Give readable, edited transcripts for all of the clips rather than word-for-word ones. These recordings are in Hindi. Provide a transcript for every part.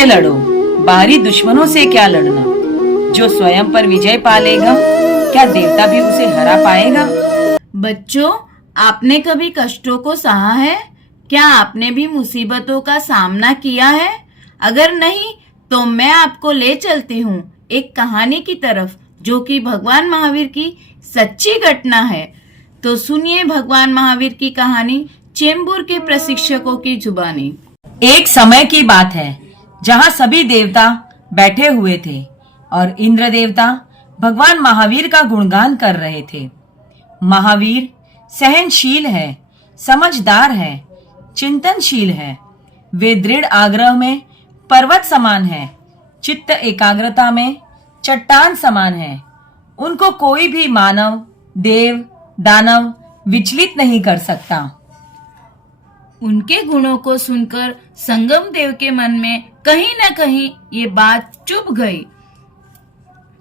से लड़ो, बाहरी दुश्मनों से क्या लड़ना। जो स्वयं पर विजय पा लेगा, क्या देवता भी उसे हरा पाएगा। बच्चों, आपने कभी कष्टों को सहा है? क्या आपने भी मुसीबतों का सामना किया है? अगर नहीं तो मैं आपको ले चलती हूँ एक कहानी की तरफ, जो कि भगवान महावीर की सच्ची घटना है। तो सुनिए भगवान महावीर की कहानी चेंबूर के प्रशिक्षकों की जुबानी। एक समय की बात है जहाँ सभी देवता बैठे हुए थे और इंद्र देवता भगवान महावीर का गुणगान कर रहे थे। महावीर सहनशील है, समझदार है, चिंतनशील है। वे दृढ़ आग्रह में पर्वत समान है, चित्त एकाग्रता में चट्टान समान है। उनको कोई भी मानव, देव, दानव विचलित नहीं कर सकता। उनके गुणों को सुनकर संगम देव के मन में कहीं न कहीं ये बात चुभ गई।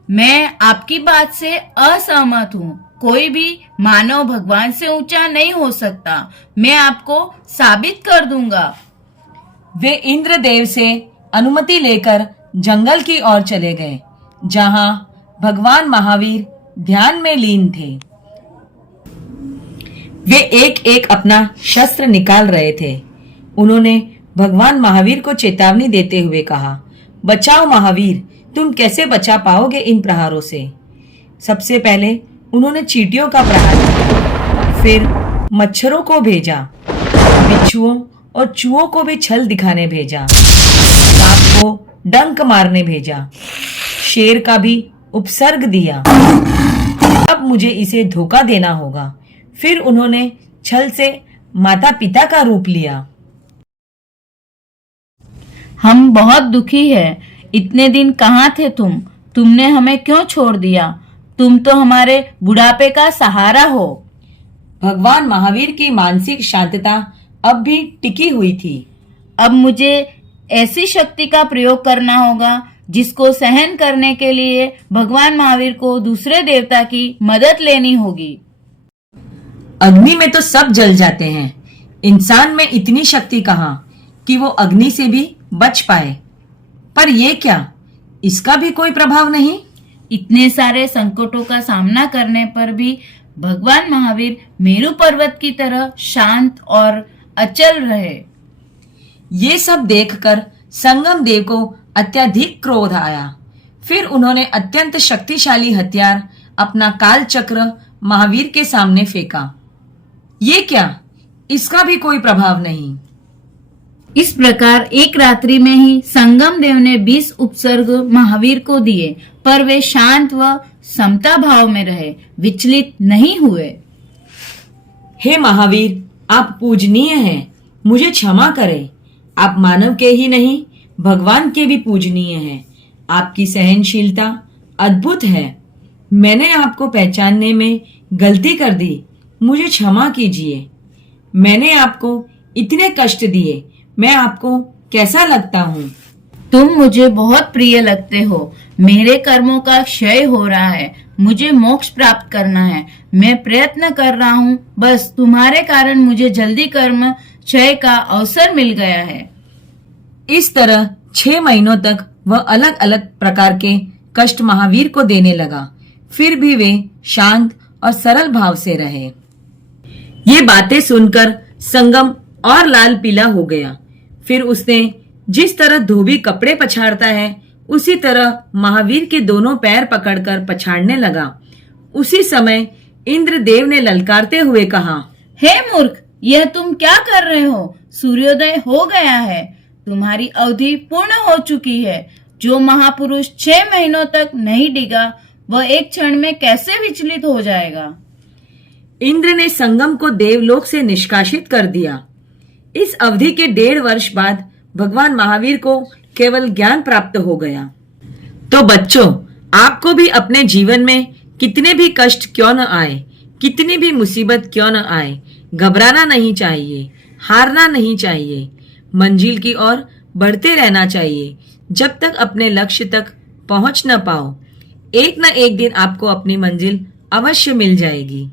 मैं आपकी बात से असहमत हूँ। कोई भी मानव भगवान से ऊंचा नहीं हो सकता। मैं आपको साबित कर दूंगा। वे इंद्रदेव से अनुमति लेकर जंगल की ओर चले गए, जहां भगवान महावीर ध्यान में लीन थे। वे एक एक अपना शस्त्र निकाल रहे थे। उन्होंने भगवान महावीर को चेतावनी देते हुए कहा, बचाओ महावीर, तुम कैसे बचा पाओगे इन प्रहारों से। सबसे पहले उन्होंने चींटियों का प्रहार किया, फिर मच्छरों को भेजा, बिच्छुओं और चूहों को भी छल दिखाने भेजा, सांप को डंक मारने भेजा, शेर का भी उपसर्ग दिया। अब मुझे इसे धोखा देना होगा। फिर उन्होंने छल से माता पिता का रूप लिया। हम बहुत दुखी हैं। इतने दिन कहाँ थे तुम? तुमने हमें क्यों छोड़ दिया? तुम तो हमारे बुढ़ापे का सहारा हो। भगवान महावीर की मानसिक शांतता अब भी टिकी हुई थी। अब मुझे ऐसी शक्ति का प्रयोग करना होगा जिसको सहन करने के लिए भगवान महावीर को दूसरे देवता की मदद लेनी होगी। अग्नि में तो सब जल जाते हैं, इंसान में इतनी शक्ति कहाँ कि वो अग्नि से भी बच पाए। पर ये क्या, इसका भी कोई प्रभाव नहीं। इतने सारे संकटों का सामना करने पर भी भगवान महावीर मेरू पर्वत की तरह शांत और अचल रहे। ये सब देखकर संगम देव को अत्यधिक क्रोध आया। फिर उन्होंने अत्यंत शक्तिशाली हथियार अपना काल चक्र महावीर के सामने फेंका। ये क्या, इसका भी कोई प्रभाव नहीं। इस प्रकार एक रात्रि में ही संगम देव ने 20 उपसर्ग महावीर को दिए, पर वे शांत व समता भाव में रहे, विचलित नहीं हुए। हे महावीर, आप पूजनीय हैं, मुझे क्षमा करें। आप मानव के ही नहीं, भगवान के भी पूजनीय हैं। आपकी सहनशीलता अद्भुत है। मैंने आपको पहचानने में गलती कर दी, मुझे क्षमा कीजिए। मैंने आपको इतने कष्ट दिए, मैं आपको कैसा लगता हूँ? तुम मुझे बहुत प्रिय लगते हो। मेरे कर्मों का क्षय हो रहा है, मुझे मोक्ष प्राप्त करना है। मैं प्रयत्न कर रहा हूँ, बस तुम्हारे कारण मुझे जल्दी कर्म क्षय का अवसर मिल गया है। इस तरह 6 महीनों तक वह अलग अलग प्रकार के कष्ट महावीर को देने लगा। फिर भी वे शांत और सरल भाव से रहे। ये बातें सुनकर संगम और लाल पीला हो गया। फिर उसने जिस तरह धोबी कपड़े पछाड़ता है, उसी तरह महावीर के दोनों पैर पकड़कर पछाड़ने लगा। उसी समय इंद्रदेव ने ललकारते हुए कहा, हे मूर्ख, यह तुम क्या कर रहे हो? सूर्योदय हो गया है, तुम्हारी अवधि पूर्ण हो चुकी है। जो महापुरुष 6 महीनों तक नहीं डिगा, वह एक क्षण में कैसे विचलित हो जाएगा? इंद्र ने संगम को देवलोक से निष्कासित कर दिया। इस अवधि के 1.5 वर्ष बाद भगवान महावीर को केवल ज्ञान प्राप्त हो गया। तो बच्चों, आपको भी अपने जीवन में कितने भी कष्ट क्यों न आए, कितनी भी मुसीबत क्यों न आए, घबराना नहीं चाहिए, हारना नहीं चाहिए। मंजिल की ओर बढ़ते रहना चाहिए जब तक अपने लक्ष्य तक पहुंच न पाओ। एक न एक दिन आपको अपनी मंजिल अवश्य मिल जाएगी।